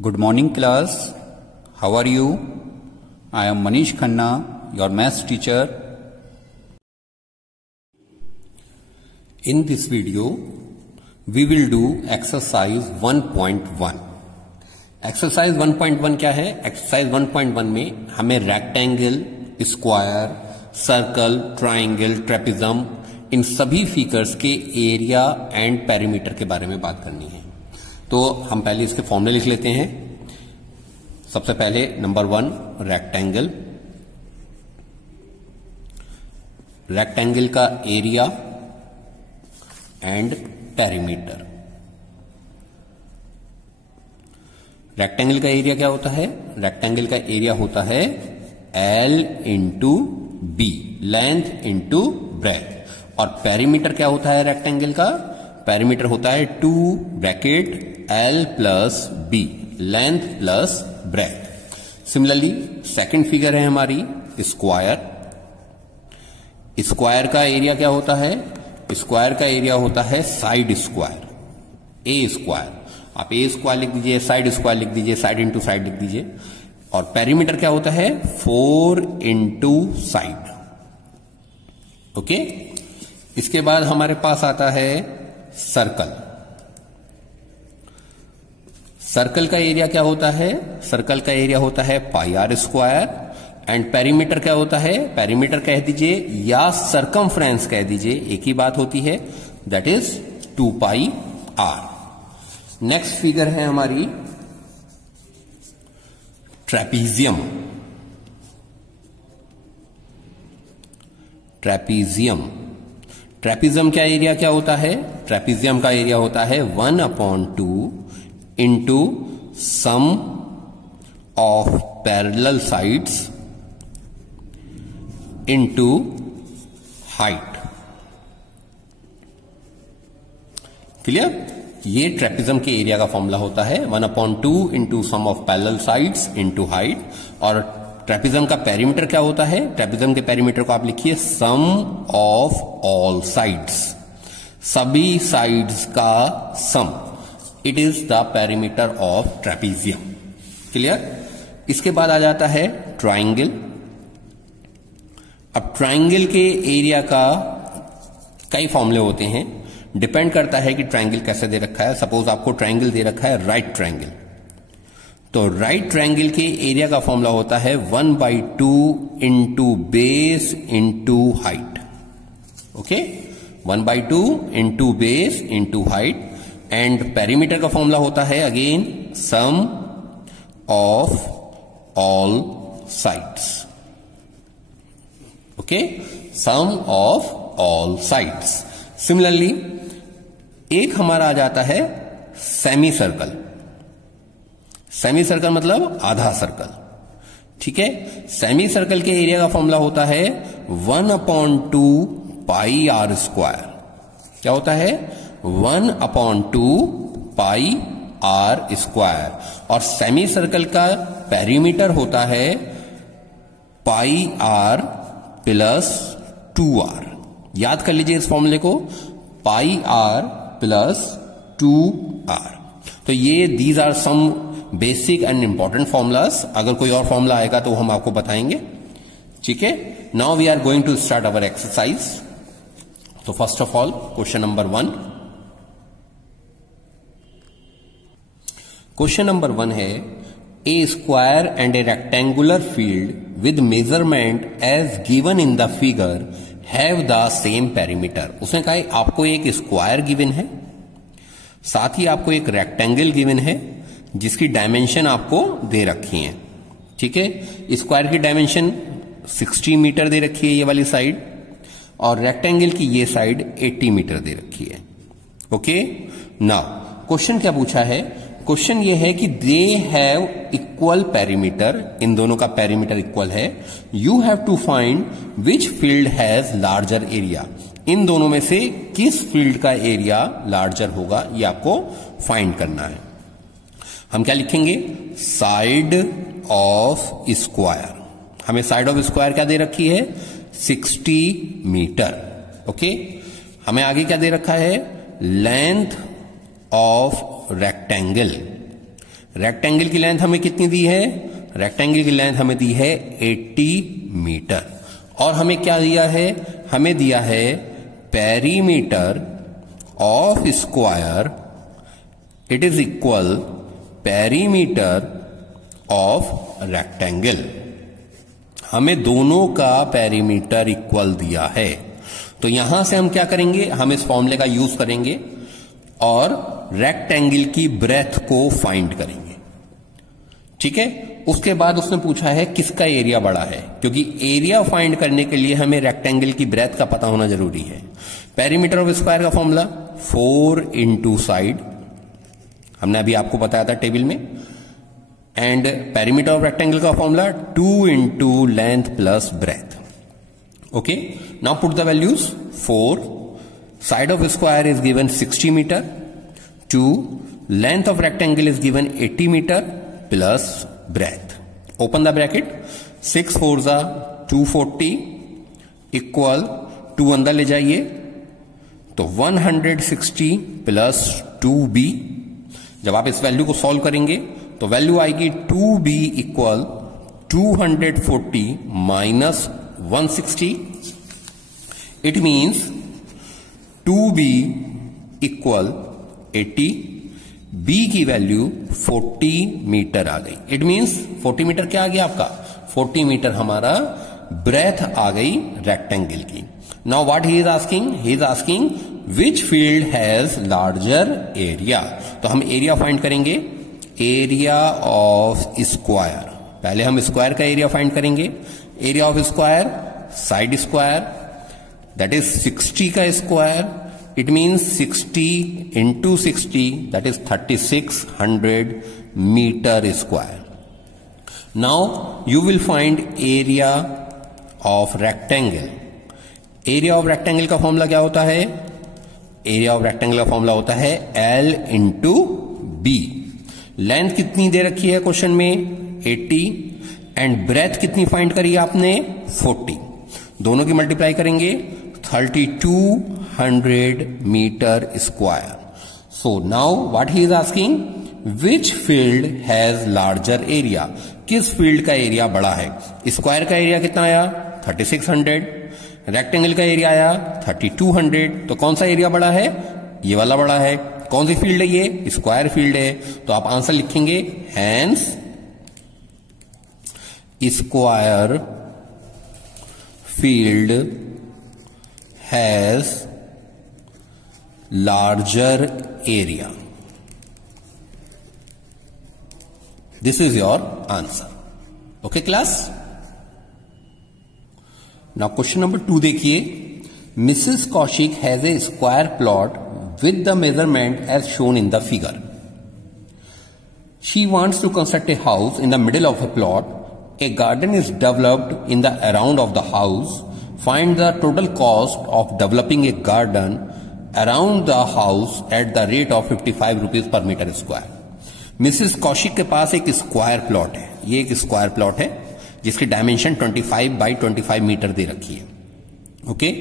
Good morning class. How are you? I am Manish Khanna, your maths teacher. In this video, we will do exercise 1.1. Exercise 1.1 क्या है? Exercise 1.1 में हमें rectangle, square, circle, triangle, trapezium इन सभी figures के area and perimeter के बारे में बात करनी है। तो हम पहले इसके फॉर्मूले लिख लेते हैं। सबसे पहले नंबर 1 रेक्टेंगल, रेक्टेंगल का एरिया एंड पेरीमीटर। रेक्टेंगल का एरिया क्या होता है? रेक्टेंगल का एरिया होता है L into B, length into breadth. और पेरीमीटर क्या होता है रेक्टेंगल का? पेरीमीटर होता है 2 bracket L plus B, length plus breadth. Similarly second figure है हमारी स्क्वायर। स्क्वायर का एरिया क्या होता है? स्क्वायर का एरिया होता है साइड स्क्वायर, ए स्क्वायर। आप ए स्क्वायर लिख दीजिए, साइड स्क्वायर लिख दीजिए, साइड इंटू साइड लिख दीजिए। और पेरीमीटर क्या होता है? 4 इंटू साइड। ओके, इसके बाद हमारे पास आता है सर्कल। सर्कल का एरिया क्या होता है? सर्कल का एरिया होता है pi r square. And perimeter क्या होता है? पेरीमीटर कह दीजिए या सरकमफ्रेंस कह दीजिए, एक ही बात होती है, that is 2 pi R. Next figure है हमारी ट्रेपीजियम। ट्रेपीजियम, ट्रेपीजियम का एरिया क्या होता है? ट्रेपीजियम का एरिया होता है 1/2 into sum of parallel sides into height. Clear? ये ट्रेपीजियम के एरिया का फॉर्मूला होता है 1/2 into sum of parallel sides into height. और ट्रेपीजियम का पेरीमीटर क्या होता है? ट्रेपीजियम के पेरीमीटर को आप लिखिए सम ऑफ ऑल साइड्स, सभी साइड्स का sum. It is the perimeter of trapezium. Clear? इसके बाद आ जाता है ट्राइंगल। अब ट्राइंगल के एरिया का कई फॉर्मूले होते हैं, डिपेंड करता है कि ट्राइंगल कैसे दे रखा है। सपोज आपको ट्राइंगल दे रखा है राइट ट्राइंगल, तो राइट ट्राइंगल के एरिया का फॉर्मूला होता है 1/2 into base into height. Okay, 1/2 into base into height. And perimeter का फॉर्मूला होता है again sum of all sides. Okay, sum of all sides. Similarly एक हमारा आ जाता है सेमी सर्कल। सेमी सर्कल मतलब आधा सर्कल। ठीक है, सेमी सर्कल के एरिया का फॉर्मूला होता है 1/2 पाई आर स्क्वायर। क्या होता है? 1/2 पाई आर स्क्वायर। और सेमी सर्कल का पेरीमीटर होता है पाई आर प्लस 2r। याद कर लीजिए इस फॉर्मूले को, पाई आर प्लस 2r। तो ये these are some basic and important formulas. अगर कोई और फॉर्मूला आएगा तो हम आपको बताएंगे। ठीक है, now we are going to start our exercise. तो first of all question number 1। Question number 1 है a square and a rectangular field with measurement as given in the figure have the same perimeter. उसने कहा आपको एक square given है, साथ ही आपको एक रेक्टेंगल गिवन है जिसकी डायमेंशन आपको दे रखी है। ठीक है, स्क्वायर की डायमेंशन 60 मीटर दे रखी है ये वाली साइड, और रेक्टेंगल की ये साइड 80 मीटर दे रखी है। ओके, नाउ क्वेश्चन क्या पूछा है? क्वेश्चन ये है कि दे हैव इक्वल पेरीमीटर, इन दोनों का पेरीमीटर इक्वल है। You have to find which field has larger area. इन दोनों में से किस फील्ड का एरिया लार्जर होगा, ये आपको फाइंड करना है। हम क्या लिखेंगे? Side of square. हमें साइड ऑफ स्क्वायर क्या दे रखी है? 60 मीटर। ओके, हमें आगे क्या दे रखा है? Length of rectangle. रेक्टेंगल की लेंथ हमें कितनी दी है? रेक्टेंगल की लेंथ हमें दी है 80 मीटर। और हमें क्या दिया है? हमें दिया है perimeter of square it is equal perimeter of rectangle. हमें दोनों का पेरीमीटर इक्वल दिया है। तो यहां से हम क्या करेंगे? हम इस फॉर्मूले का यूज करेंगे और रेक्टेंगल की ब्रेथ को फाइंड करेंगे। ठीक है। उसके बाद उसने पूछा है किसका एरिया बड़ा है, क्योंकि एरिया फाइंड करने के लिए हमें रेक्टेंगल की ब्रेथ का पता होना जरूरी है। पेरीमीटर ऑफ स्क्वायर का फॉर्मूला 4 इंटू साइड, हमने अभी आपको बताया था टेबल में। एंड पेरीमीटर ऑफ रेक्टेंगल का formula 2 into length plus breath. Okay, now put the values. 4 side of square is given 60 meter, 2 length of rectangle is given 80 meter plus breadth. Open the bracket, 6 4s are 240 equal 2 अंदर ले जाइए तो 160 plus 2b। जब आप इस value को solve करेंगे तो वैल्यू आएगी 2b equal 240 minus 160। It means 2b equal 80, b की वैल्यू 40 मीटर आ गई। इट मीन्स 40 मीटर क्या आ गया आपका? 40 मीटर हमारा ब्रेथ आ गई रेक्टेंगल की। Now what he is asking? He is asking which field has larger area. तो हम एरिया फाइंड करेंगे, एरिया ऑफ स्क्वायर। पहले हम स्क्वायर का एरिया फाइंड करेंगे। Area of square side square that is 60 का square, it means 60 into 60 that is 3600 meter square. Now you will find area of rectangle. Area of rectangle का formula क्या होता है? Area of rectangle का formula होता है L into B। Length कितनी दे रखी है क्वेश्चन में? 80 एंड ब्रेथ कितनी फाइंड करी आपने? 40। दोनों की मल्टीप्लाई करेंगे 3200 metre square. So now what he is asking, which field has larger area. किस फील्ड का एरिया बड़ा है? स्क्वायर का एरिया कितना आया? 3600, रेक्टेंगल का एरिया आया 3200। तो कौन सा एरिया बड़ा है? ये वाला बड़ा है। कौन सी फील्ड है ये? स्क्वायर फील्ड है। तो आप आंसर लिखेंगे hence square field has larger area. This is your answer. Okay class? Now question number 2 देखिए। Mrs. Kaushik has a square plot with the measurement as shown in the figure. She wants to construct a house in the middle of a plot. A garden is developed in the around of the house. Find the total cost of developing a garden around the house at the rate of 55 rupees per meter square. Mrs Kaushik के पास एक square plot है। ये एक square plot है जिसकी dimension 25 by 25 metre दे रखी है। ओके,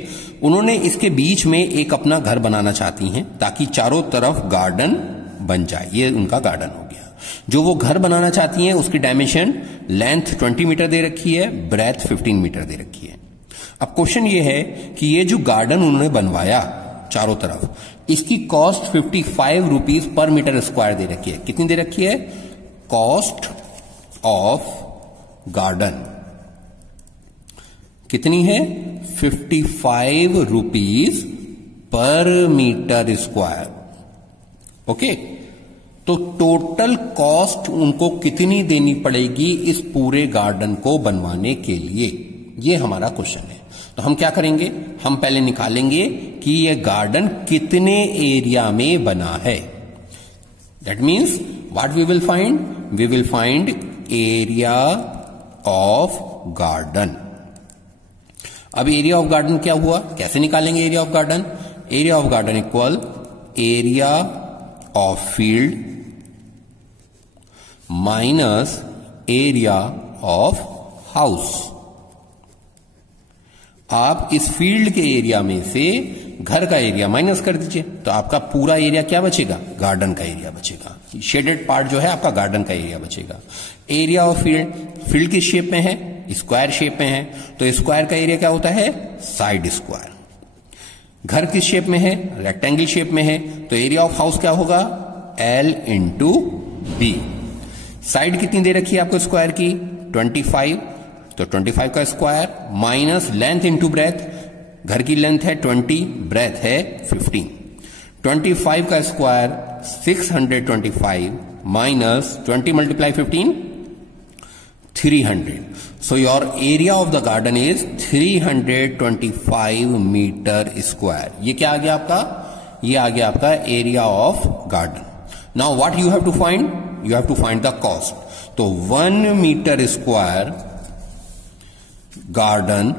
उन्होंने इसके बीच में एक अपना घर बनाना चाहती हैं ताकि चारों तरफ गार्डन बन जाए। ये उनका गार्डन हो गया। जो वो घर बनाना चाहती हैं उसकी डायमेंशन लेंथ 20 मीटर दे रखी है, ब्रेथ 15 मीटर दे रखी है। अब क्वेश्चन ये है कि ये जो गार्डन उन्होंने बनवाया चारों तरफ, इसकी कॉस्ट 55 रुपीज पर मीटर स्क्वायर दे रखी है। कितनी दे रखी है? कॉस्ट ऑफ गार्डन कितनी है? 55 रुपीज पर मीटर स्क्वायर। ओके, तो टोटल कॉस्ट उनको कितनी देनी पड़ेगी इस पूरे गार्डन को बनवाने के लिए? ये हमारा क्वेश्चन है। तो हम क्या करेंगे? हम पहले निकालेंगे कि यह गार्डन कितने एरिया में बना है। That means what we will find? We will find area of garden. अब एरिया ऑफ गार्डन क्या हुआ? कैसे निकालेंगे area of garden? Area of garden equal area of field minus area of house. आप इस फील्ड के एरिया में से घर का एरिया माइनस कर दीजिए, तो आपका पूरा एरिया क्या बचेगा? गार्डन का एरिया बचेगा। शेडेड पार्ट जो है आपका गार्डन का एरिया बचेगा। एरिया ऑफ फील्ड, फील्ड किस शेप में है? स्क्वायर शेप में है, तो स्क्वायर का एरिया क्या होता है? Side square. घर किस शेप में है? रेक्टेंगल शेप में है, तो एरिया ऑफ हाउस क्या होगा? L into B. साइड कितनी दे रखी है आपको स्क्वायर की? 25, तो 25 का square minus length into breath. घर की लेंथ है 20, ब्रेथ है 15। 25 का square 625 minus 20 multiply 15 300। So your area of the garden is 325 metre square. ये क्या आ गया आपका? ये आ गया आपका area of garden. Now what you have to find? You have to find the cost. तो 1 metre square garden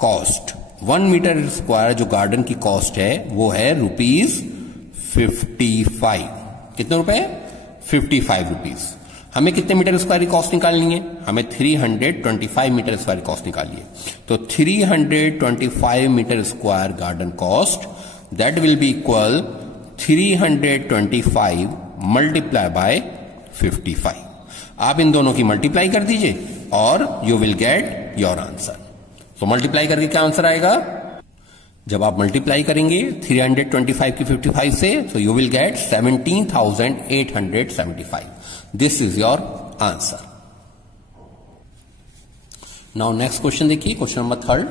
cost, 1 metre square जो गार्डन की कॉस्ट है वो है ₹55। कितने रुपए? 55 रुपीज। हमें कितने मीटर स्क्वायर की कॉस्ट निकालनी है? हमें 325 मीटर स्क्वायर की कॉस्ट निकालिए। तो 325 metre square garden cost, that will be equal 325 multiply by 55। आप इन दोनों की मल्टीप्लाई कर दीजिए और you will get your answer. तो मल्टीप्लाई करके क्या आंसर आएगा? जब आप मल्टीप्लाई करेंगे 325 की 55 से, तो you will get 17,875। This is your answer. Now next question देखिए, question number 3।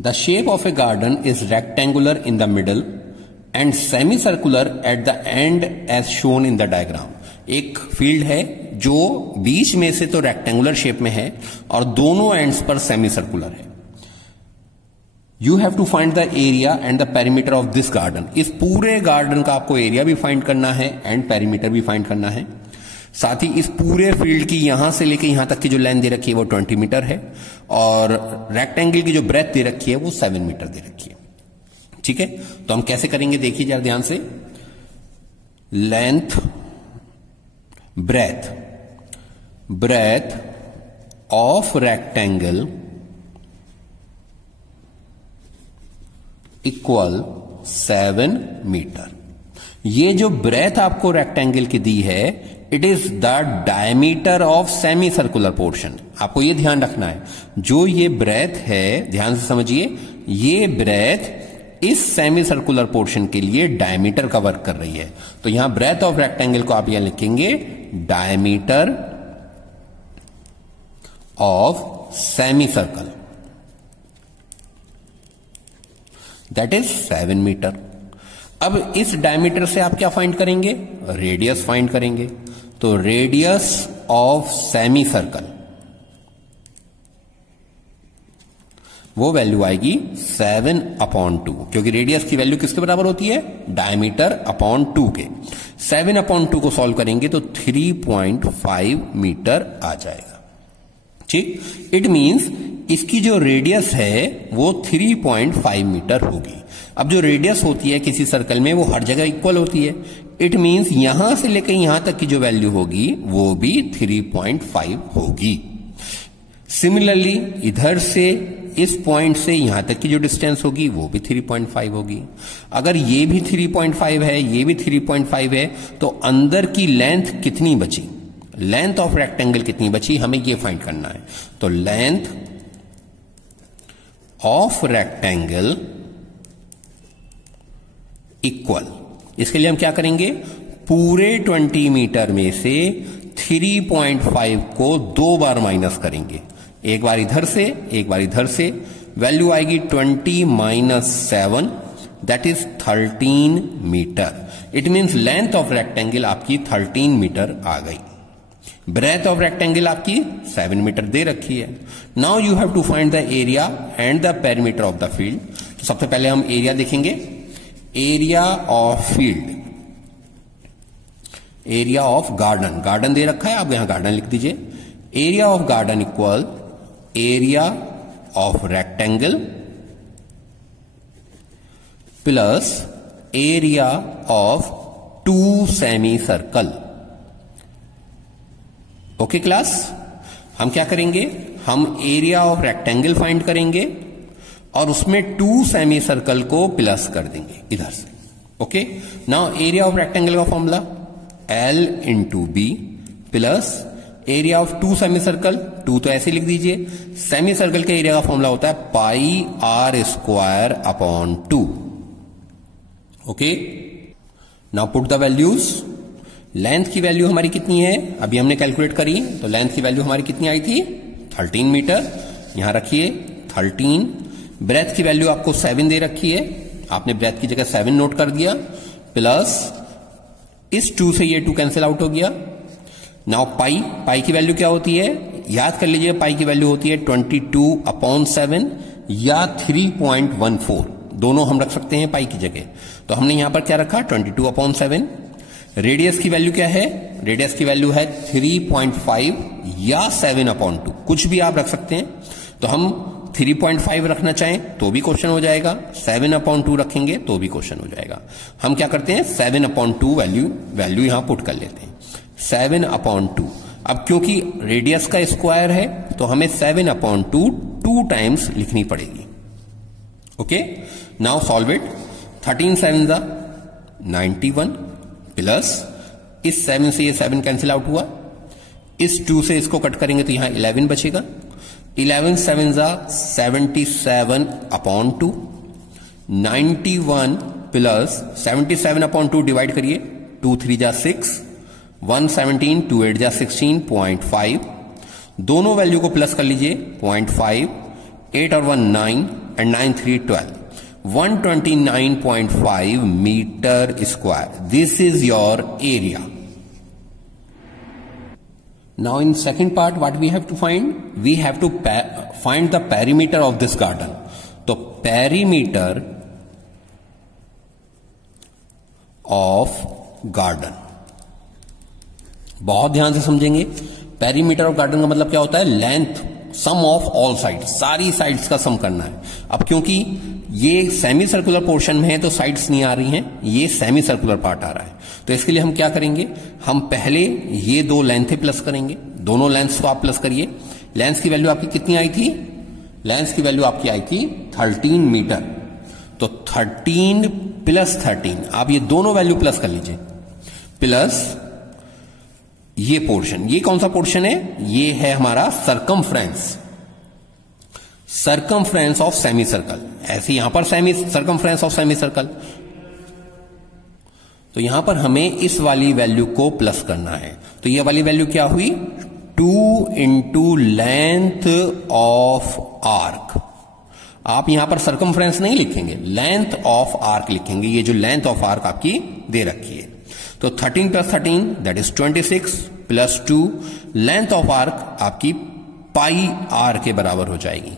The shape of a garden is rectangular in the middle and semi circular at the end as shown in the diagram. एक field है जो बीच में से तो rectangular shape में है और दोनों एंड्स पर सेमी सर्कुलर है। You have to find the area and the perimeter of this garden. इस पूरे गार्डन का आपको एरिया भी फाइंड करना है एंड पेरीमीटर भी फाइंड करना है। साथ ही इस पूरे फील्ड की यहां से लेकर यहां तक की जो लेंथ दे रखी है वो 20 मीटर है और रेक्टेंगल की जो ब्रेथ दे रखी है वो 7 मीटर दे रखी है। ठीक है, तो हम कैसे करेंगे देखिए जरा ध्यान से। Length breadth of rectangle equal 7 metre. ये जो ब्रेथ आपको रेक्टेंगल की दी है, it is the diameter of semi circular portion. आपको ये ध्यान रखना है, जो ये ब्रेथ है, ध्यान से समझिए, ये ब्रेथ इस सेमी सर्कुलर पोर्शन के लिए डायमीटर का वर्क कर रही है। तो यहां ब्रेथ ऑफ रेक्टेंगल को आप यहां लिखेंगे diameter of semi circle, that is 7 metre. अब इस डायमीटर से आप क्या फाइंड करेंगे? रेडियस फाइंड करेंगे। तो रेडियस ऑफ सेमी सर्कल, वो वैल्यू आएगी 7/2, क्योंकि रेडियस की वैल्यू किसके बराबर होती है? डायमीटर अपॉन 2 के। 7/2 को सॉल्व करेंगे तो 3.5 मीटर आ जाएगा। ठीक, इट मींस इसकी जो रेडियस है वो 3.5 मीटर होगी। अब जो रेडियस होती है किसी सर्कल में वो हर जगह इक्वल होती है। इट मींस यहां से लेकर यहां तक की जो वैल्यू होगी वो भी 3.5 होगी। सिमिलरली इधर से इस पॉइंट से यहां तक की जो डिस्टेंस होगी वो भी 3.5 होगी। अगर ये भी 3.5 है, ये भी 3.5 है, तो अंदर की लेंथ कितनी बची? लेंथ ऑफ रेक्टेंगल कितनी बची, हमें ये फाइंड करना है। तो लेंथ ऑफ रेक्टेंगल इक्वल, इसके लिए हम क्या करेंगे? पूरे 20 मीटर में से 3.5 को 2 बार माइनस करेंगे, एक बार इधर से एक बार इधर से। वैल्यू आएगी 20 - 7, that is 13 metre. It means length of rectangle आपकी 13 मीटर आ गई। ब्रेथ ऑफ रेक्टेंगल आपकी 7 मीटर दे रखी है। Now you have to find the area and the perimeter of the field. तो सबसे पहले हम एरिया देखेंगे। Area of field, area of garden, garden दे रखा है, आप यहां गार्डन लिख दीजिए। Area of garden equal area of rectangle plus area of 2 semi circle. Okay class, हम क्या करेंगे? हम एरिया ऑफ रेक्टेंगल फाइंड करेंगे और उसमें 2 सेमी सर्कल को प्लस कर देंगे इधर से। Okay, now area of rectangle का formula L into B plus area of 2 semi circle, 2 तो ऐसे लिख दीजिए, सेमी सर्कल के एरिया का फॉर्मूला होता है pi r square upon 2। Okay, now put the values. Length की वैल्यू हमारी कितनी है, अभी हमने कैलकुलेट करी, तो लेंथ की वैल्यू हमारी कितनी आई थी 13 मीटर, यहां रखिए 13। ब्रेथ की वैल्यू आपको 7 दे रखी है, आपने ब्रेथ की जगह 7 नोट कर दिया, प्लस इस 2 से ये 2 कैंसिल आउट हो गया। नाउ पाई की वैल्यू क्या होती है, याद कर लीजिए, पाई की वैल्यू होती है 22/7 या 3.14, दोनों हम रख सकते हैं पाई की जगह। तो हमने यहां पर क्या रखा 22/7। रेडियस की वैल्यू क्या है, रेडियस की वैल्यू है 3.5 या 7/2, कुछ भी आप रख सकते हैं। तो हम 3.5 रखना चाहें तो भी क्वेश्चन हो जाएगा, 7/2 रखेंगे तो भी क्वेश्चन हो जाएगा। हम क्या करते हैं 7/2 वैल्यू यहां पुट कर लेते हैं, 7/2। अब क्योंकि रेडियस का स्क्वायर है तो हमें 7/2 2 टाइम्स लिखनी पड़ेगी। Okay, now solve it. 13 7 91 plus इस 7 से ये 7 कैंसिल आउट हुआ, इस 2 से इसको कट करेंगे तो यहां 11 बचेगा। 11 7 77/2, 91 प्लस 77/2 डिवाइड करिए, 2 3 जा 6, 117, 2 8 जा 16.5, दोनों वैल्यू को प्लस कर लीजिए 0.5, 8 और 1 9 एंड 9 3 12, 129.5 metre square. This is your area. Now in second part what we have to find? We have to find the perimeter of this garden. तो perimeter of garden, बहुत ध्यान से समझेंगे। पेरीमीटर ऑफ गार्डन का मतलब क्या होता है, length sum of all sides, सारी साइड्स का सम करना है। अब क्योंकि ये सेमी सर्कुलर पोर्शन में है तो साइड्स नहीं आ रही हैं, ये सेमी सर्कुलर पार्ट आ रहा है, तो इसके लिए हम क्या करेंगे, हम पहले ये 2 लेंथें प्लस करेंगे, दोनों लेंथ्स को आप प्लस करिए। लेंथ की वैल्यू आपकी कितनी आई थी, लेंथ की वैल्यू आपकी आई थी 13 मीटर, तो 13 प्लस 13, आप ये दोनों वैल्यू प्लस कर लीजिए, प्लस ये पोर्शन, ये कौन सा पोर्शन है, ये है हमारा सरकमफ्रेंस ऑफ सेमी सर्कल। ऐसे यहां पर सरकमफ्रेंस ऑफ सेमी सर्कल, तो यहां पर हमें इस वाली वैल्यू को प्लस करना है। तो ये वाली वैल्यू क्या हुई, 2 इंटू लेंथ ऑफ आर्क। आप यहां पर सरकमफ्रेंस नहीं लिखेंगे, लेंथ ऑफ आर्क लिखेंगे, ये जो लेंथ ऑफ आर्क आपकी दे रखी है। तो 13 plus 13 that is 26 plus 2, length of arc आपकी पाई आर के बराबर हो जाएगी।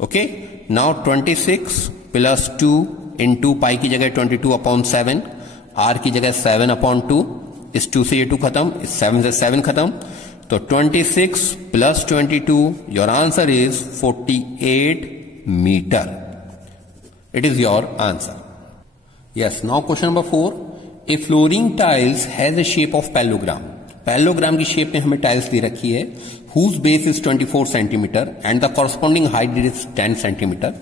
Okay, now 26 plus 2 into pi की जगह 22/7, आर की जगह 7/2, इस 2 से ये 2 खत्म, इस 7 से 7 खत्म, तो 26 plus 22, your answer is 48 metre. It is your answer. Yes, now question number 4, a flooring tiles has a shape of parallelogram. Parallelogram की शेप में हमें टाइल्स दे रखी है, whose base is 24 centimetre and the corresponding height is 10 centimetre.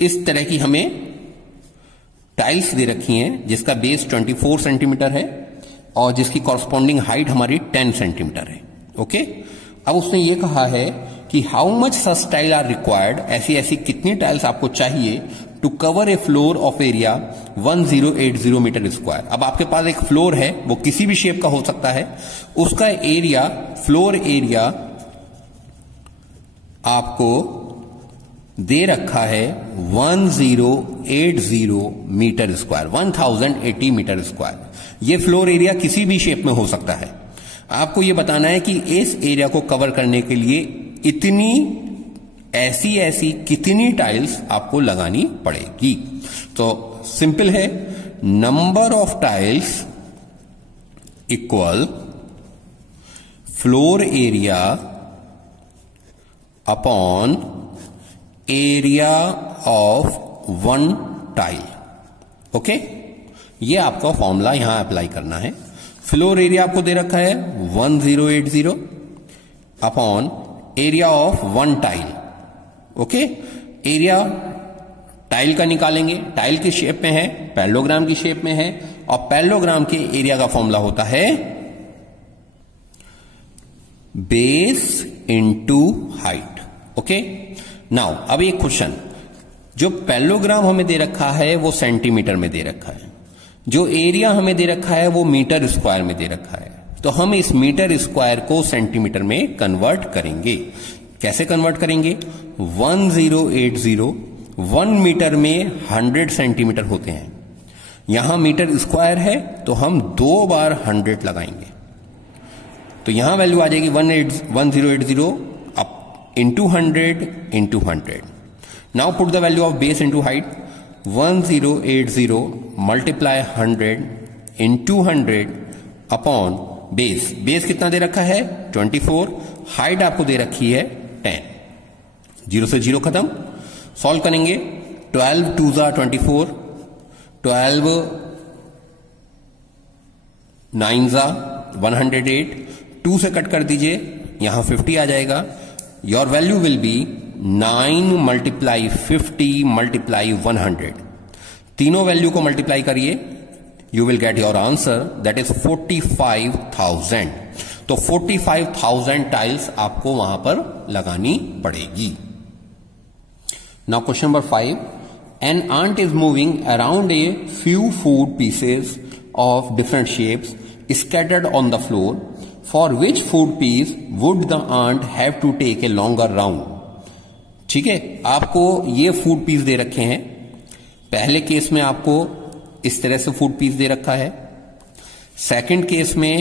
इस तरह की हमें टाइल्स दे रखी हैं जिसका बेस 24 सेंटीमीटर है और जिसकी कॉरस्पॉन्डिंग हाइट हमारी 10 सेंटीमीटर है। ओके, अब उसने ये कहा है कि how much such tile are required, ऐसी ऐसी कितनी टाइल्स आपको चाहिए to cover a floor of area 1080 metre square. अब आपके पास एक फ्लोर है, वो किसी भी शेप का हो सकता है, उसका एरिया, फ्लोर एरिया आपको दे रखा है 1080 मीटर स्क्वायर, 1080 मीटर स्क्वायर। ये फ्लोर एरिया किसी भी शेप में हो सकता है। आपको ये बताना है कि इस एरिया को कवर करने के लिए इतनी ऐसी कितनी टाइल्स आपको लगानी पड़ेगी। तो सिंपल है, number of tiles equal floor area upon area of 1 tile. Okay, ये आपका फॉर्मूला यहां अप्लाई करना है। फ्लोर एरिया आपको दे रखा है 1080 upon area of one tile. Okay, area tile का निकालेंगे। टाइल किस शेप में है? पैरेललोग्राम की शेप में है, और पैरेललोग्राम के एरिया का फॉर्मूला होता है base into height. Okay, now अब एक क्वेश्चन, जो पैरेललोग्राम हमें दे रखा है वो सेंटीमीटर में दे रखा है, जो एरिया हमें दे रखा है वो मीटर स्क्वायर में दे रखा है, तो हम इस मीटर स्क्वायर को सेंटीमीटर में कन्वर्ट करेंगे। कैसे कन्वर्ट करेंगे? 1080, 1 मीटर में 100 सेंटीमीटर होते हैं। यहां मीटर स्क्वायर है तो हम 2 बार 100 लगाएंगे, तो यहां वैल्यू आ जाएगी 1080 up into 100 into 100। Now put the value of base into height. 1080 multiply 100 into 100 upon base. Base कितना दे रखा है? 24। हाइट आपको दे रखी है 10। 0 से 0 खत्म। सॉल्व करेंगे। 12 2 जा 24, 12 9 जा 108, 2 से कट कर दीजिए, यहां 50 आ जाएगा। Your value will be 9 multiply 50 multiply 100। तीनों वैल्यू को मल्टीप्लाई करिए, you will get your answer, that is 45,000। तो 45,000 टाइल्स आपको वहां पर लगानी पड़ेगी। Now question number 5, an ant is moving around a few food pieces of different shapes scattered on the floor. For which food piece would the ant have to take a longer round? ठीक है, आपको ये food piece दे रखे हैं। पहले case में आपको इस तरह से फूड पीस दे रखा है, सेकंड केस में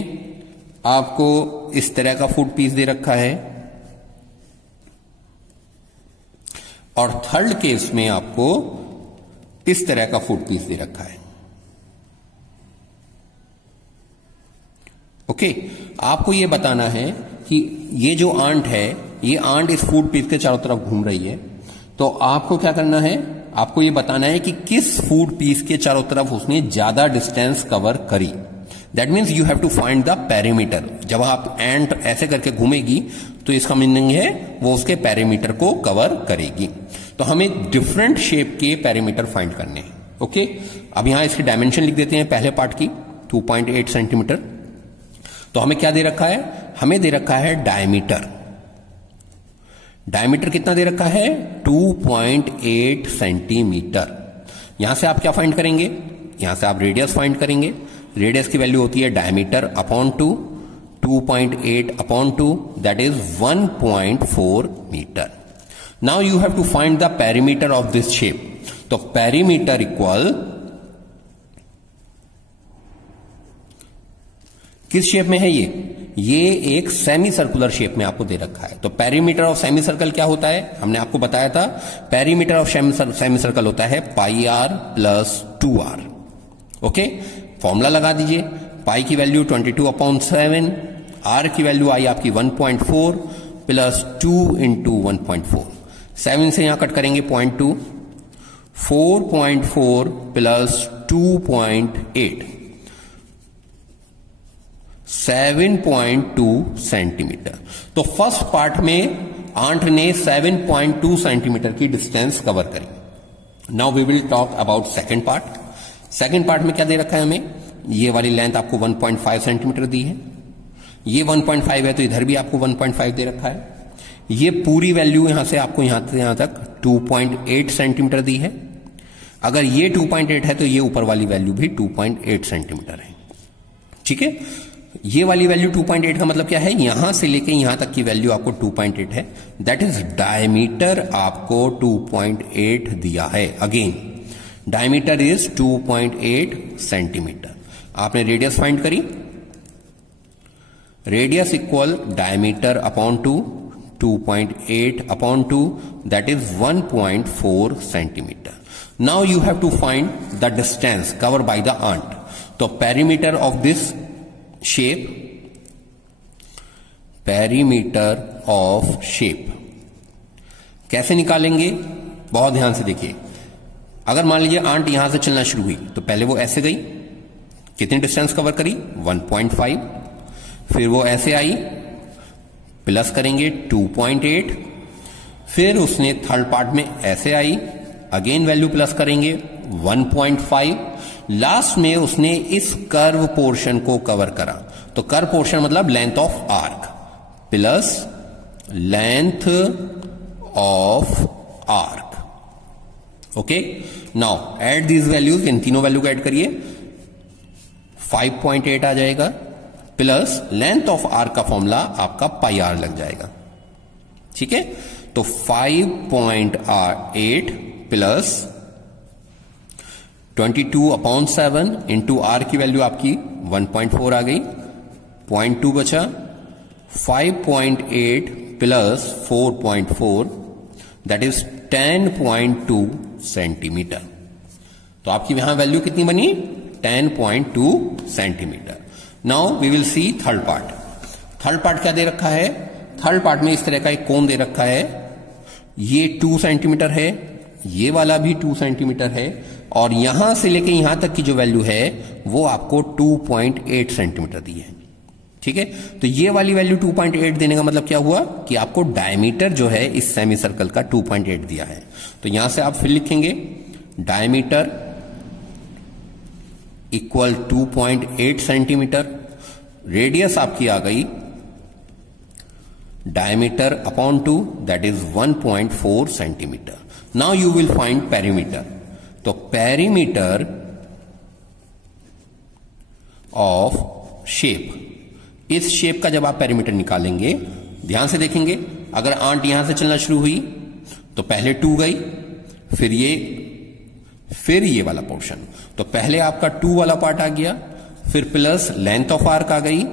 आपको इस तरह का फूड पीस दे रखा है, और थर्ड केस में आपको इस तरह का फूड पीस दे रखा है। ओके, आपको यह बताना है कि ये जो आंट है, ये आंट इस फूड पीस के चारों तरफ घूम रही है, तो आपको क्या करना है? आपको ये बताना है कि किस फूड पीस के चारों तरफ उसने ज्यादा डिस्टेंस कवर करी। That means you have to find the perimeter. जब आप एंट ऐसे करके घूमेगी तो इसका मीनिंग है वो उसके पेरीमीटर को कवर करेगी। तो हमें डिफरेंट शेप के पेरीमीटर फाइंड करने हैं। ओके, अब यहां इसकी डायमेंशन लिख देते हैं पहले पार्ट की, 2.8 सेंटीमीटर। तो हमें क्या दे रखा है? हमें दे रखा है डायमीटर। डायमीटर कितना दे रखा है? 2.8 सेंटीमीटर। यहां से आप क्या फाइंड करेंगे? यहां से आप रेडियस फाइंड करेंगे। रेडियस की वैल्यू होती है diameter upon 2, 2.8 upon 2, that is 1.4 metre. Now you have to find the perimeter of this shape. तो पेरीमीटर इक्वल किस शेप में है? ये एक सेमी सर्कुलर शेप में आपको दे रखा है। तो पेरीमीटर ऑफ सेमी सर्कल क्या होता है? हमने आपको बताया था, पेरीमीटर ऑफ सेमी सर्कल होता है pi r plus 2r। Okay, formula लगा दीजिए। पाई की वैल्यू 22/7, आर की वैल्यू आई आपकी 1.4 प्लस 2 इंटू 1.4। 7 से यहां कट करेंगे 0.2, 4.4 प्लस 2.8, 7.2 सेंटीमीटर। तो फर्स्ट पार्ट में आंट ने 7.2 सेंटीमीटर की डिस्टेंस कवर करी। Now we will talk about second part. Second part में क्या दे रखा है हमें? ये वाली लेंथ आपको 1.5 सेंटीमीटर दी है, ये 1.5 है तो इधर भी आपको 1.5 दे रखा है। ये पूरी वैल्यू यहां से आपको यहां से यहां तक 2.8 सेंटीमीटर दी है। अगर ये 2.8 है तो ये ऊपर वाली वैल्यू भी 2.8 सेंटीमीटर है। ठीक है, ये वाली वैल्यू 2.8 का मतलब क्या है? यहां से लेके यहां तक की वैल्यू आपको 2.8 है, दैट इज डायमीटर आपको 2.8 दिया है। Again diameter is 2.8 centimetre. आपने रेडियस फाइंड करी, radius equal diameter upon 2, 2.8 upon 2, that is 1.4 centimetre. Now you have to find the distance cover by the ant. तो perimeter of this shape, perimeter of shape कैसे निकालेंगे? बहुत ध्यान से देखिए। अगर मान लीजिए आंट यहां से चलना शुरू हुई तो पहले वो ऐसे गई, कितनी डिस्टेंस कवर करी? 1.5। फिर वो ऐसे आई प्लस करेंगे 2.8, फिर उसने थर्ड पार्ट में ऐसे आई, अगेन वैल्यू प्लस करेंगे 1.5, लास्ट में उसने इस कर्व पोर्शन को कवर करा, तो कर्व पोर्शन मतलब length of arc plus length of arc. Okay, now add these values, इन तीनों वैल्यू को ऐड करिए, 5.8 आ जाएगा प्लस लेंथ ऑफ आर्क का फॉर्मूला आपका पाई आर लग जाएगा। ठीक है, तो 5.8 प्लस 22/7 इंटू आर की वैल्यू आपकी 1.4 आ गई, 0.2 बचा, 5.8 प्लस 4.4 दैट इज 10.2 सेंटीमीटर। तो आपकी यहां वैल्यू कितनी बनी? 10.2 centimetre. Now we will see third part. Third part क्या दे रखा है? थर्ड पार्ट में इस तरह का एक कोण दे रखा है, ये 2 सेंटीमीटर है, ये वाला भी 2 सेंटीमीटर है, और यहां से लेके यहां तक की जो वैल्यू है वो आपको 2.8 सेंटीमीटर दी है। ठीक है, तो ये वाली वैल्यू 2.8 देने का मतलब क्या हुआ कि आपको डायमीटर जो है इस सेमी सर्कल का 2.8 दिया है। तो यहां से आप फिर लिखेंगे डायमीटर इक्वल 2.8 सेंटीमीटर, रेडियस आपकी आ गई diameter upon 2 that is 1.4 centimetre. Now you will find perimeter. तो पेरीमीटर ऑफ शेप, इस शेप का जब आप पेरीमीटर निकालेंगे, ध्यान से देखेंगे, अगर आंट यहां से चलना शुरू हुई तो पहले 2 गई, फिर ये वाला पोर्शन, तो पहले आपका 2 वाला पार्ट आ गया, फिर प्लस लेंथ ऑफ आर्क आ गई,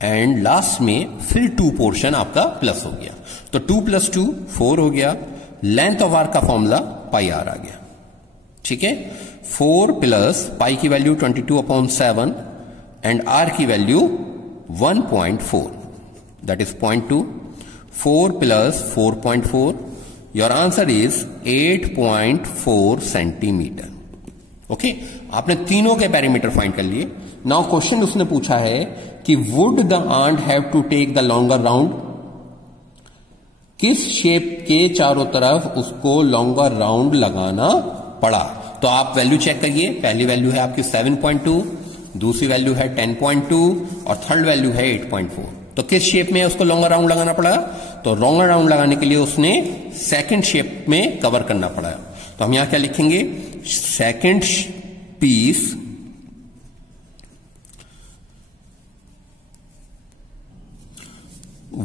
एंड लास्ट में फिर 2 पोर्शन आपका प्लस हो गया। तो 2 + 2 4 हो गया, लेंथ ऑफ आर्क का फॉर्मूला पाई आर आ गया। ठीक है, 4 प्लस पाई की वैल्यू 22/7 एंड आर की value 1.4 that is 0.2, 4 plus 4.4, your answer is 8.4 centimetre. Okay, आपने तीनों के पेरीमीटर फाइंड कर लिए। नाउ क्वेश्चन उसने पूछा है कि would the ant have to take the longer round, किस शेप के चारों तरफ उसको लॉन्गर राउंड लगाना पड़ा। तो आप वैल्यू चेक करिए, पहली वैल्यू है आपकी 7.2, दूसरी वैल्यू है 10.2 और थर्ड वैल्यू है 8.4। तो किस शेप में उसको लॉन्गर राउंड लगाना पड़ा? तो लॉन्गर राउंड लगाने के लिए उसने सेकंड शेप में कवर करना पड़ा। तो हम यहां क्या लिखेंगे? Second piece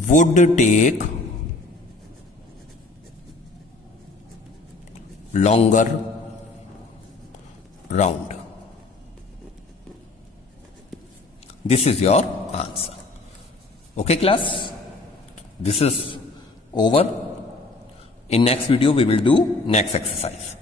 would take longer round. This is your answer. Okay class, this is over. In next video we will do next exercise.